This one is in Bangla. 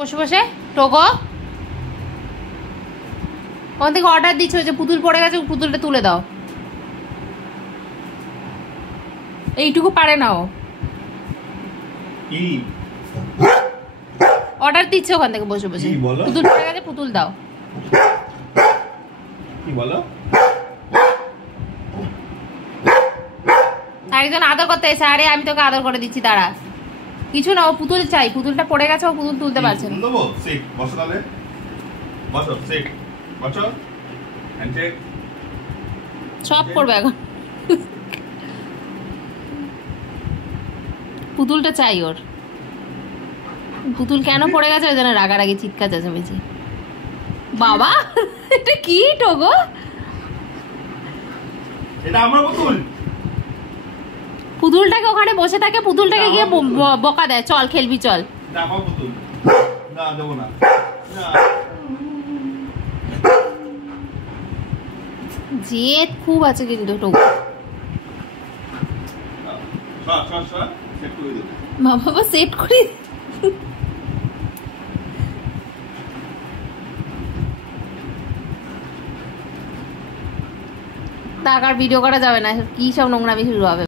বসে বসে টোগো ওখান থেকে অর্ডার দিচ্ছ যে পুতুল পড়ে গেছে, পুতুলটা তুলে দাও। এইটুকু পারে না ও, অর্ডার দিচ্ছে ওখান থেকে বসে বসে, পুতুল পড়ে গেছে পুতুল দাও। কি বলো? একজন আদর করতে এসে, আরে আমি তোকে আদর করে দিচ্ছি, দাঁড়া। কিছু না, ও পুতুল চাই, পুতুলটা পড়ে গেছে, ও পুতুল তুলতে পারছে না। বসো তাহলে, বসো, সিট, বসো, হ্যান্ডশেক সব করবে এখন। পুতুলটা চাই ওর, পুতুল কেন পড়ে গেছে ওই জন্য রাগারাগি চিৎকার চেঁচামেচি। বাবা এটা কি টোগো? এটা আমার পুতুল। পুতুলটাকে ওখানে বসে থাকে, পুতুলটাকে গিয়ে বকা দেয়, চল খেলবি চল। না আমার পুতুল, না দেবো না। জেদ খুব আছে কিন্তু টোগো। বাবা সেট করে তার ভিডিও করা যাবে না, কি সব নোংরামি শুরু হবে।